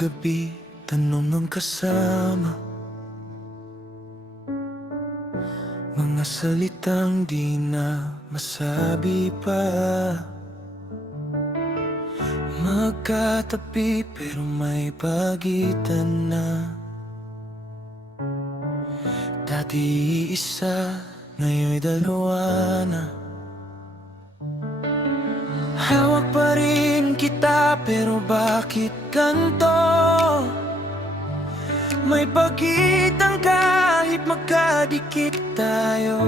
gabi, tanong ng kasama, mga salitang di na masabi pa. Magkatabi pero may pagitan na. Dati isa, ngayon'y dalawa na. Hawak pa rin kita pero bakit ganito? May pagitan kahit magkadikit tayo.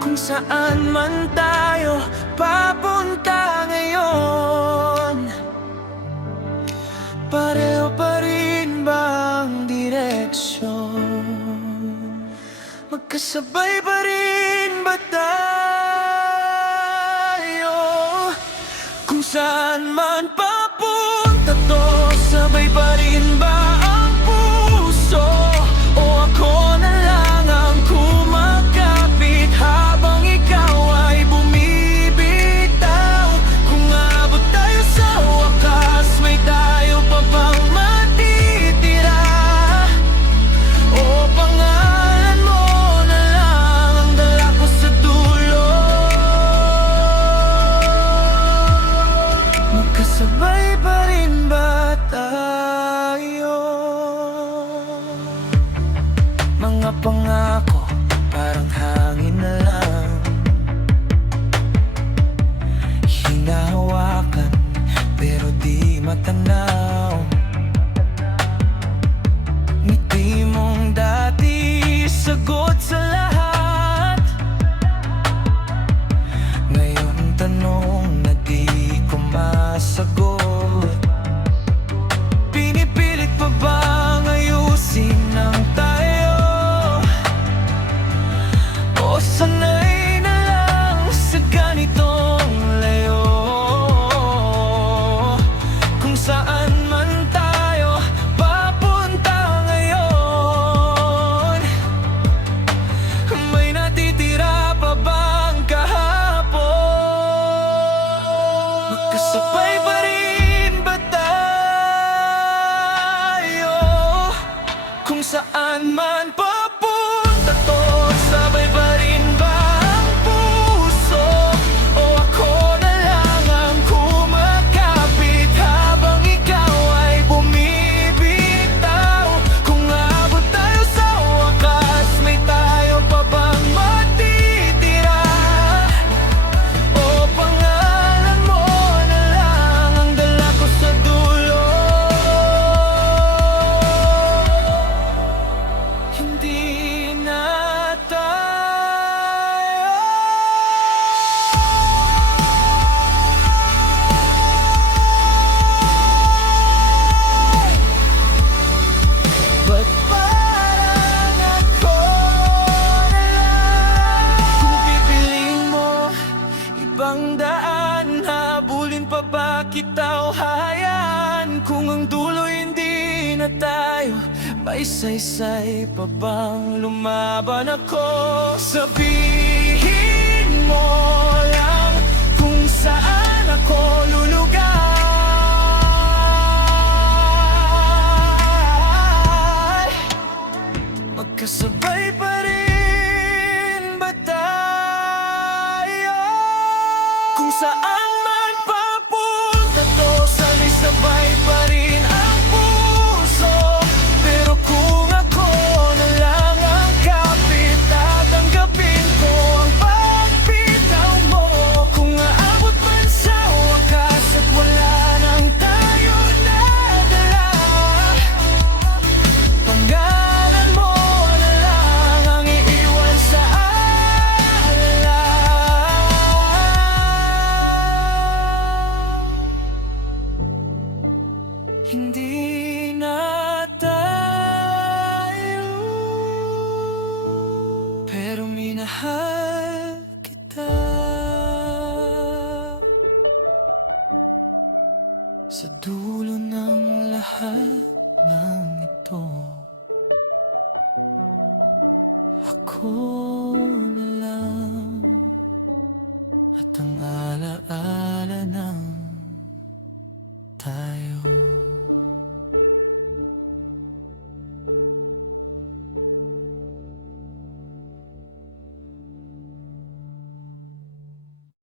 Kung saan man tayo papunta ngayon, pareho pa rin ba ang direksyon? Magkasabay pa rin ba tayo? Kung saan man papunta to, sabay pa rin ba ang puso? O ako na lang ang kumakapit habang ikaw ay bumibitaw? Kung abot tayo sa wakas, may tayo pa bang matitira? O pangalan mo na lang ang dala ko sa dulo? Magkasabay pa rin ba tayo? Mga pangako parang hangin na lang, hinahawakan pero di matanaw. Ngiti mong dati sagot sa lahat, ngayon tanong na di ko masagot. Pinipilit pa bang ayusin ang tayo? O sanay na lang sa ganitong layo? Kung saan man tayo papunta ngayon, may natitira pa bang kahapon? Magkasabay pa rin ba tayo? Kung saan man papunta to, sabay pa rin ba ang puso? O ako na lang ang kumakapit habang ikaw ay bumibitaw? Kung abot tayo sa wakas, may tayo pa bang matitira? O pangalan mo na lang ang dala ko sa dulo? Hindi na tayo. Ba't parang ako na lang? Kung pipiliin mo ibang daan, habulin pa ba kita o hahayaan? Kung ang dulo hindi na tayo, paisa-isay pa bang lumaban ako? Sabihin mo lang kung saan ako lulugay. Magkasabay pa rin ba tayo? Kung saan man papunta to, sabay pa rin ang puso. Pero kung ako na lang ang kapit, tatanggapin ko ang pagbitaw mo. Kung aabot man sa wakas at wala nang tayo nadala, pangalan mo na lang ang iiwan sa alala. Hindi na tayo, pero minahal kita. Sa dulo ng lahat ng ito, ako na lang at ang alaala.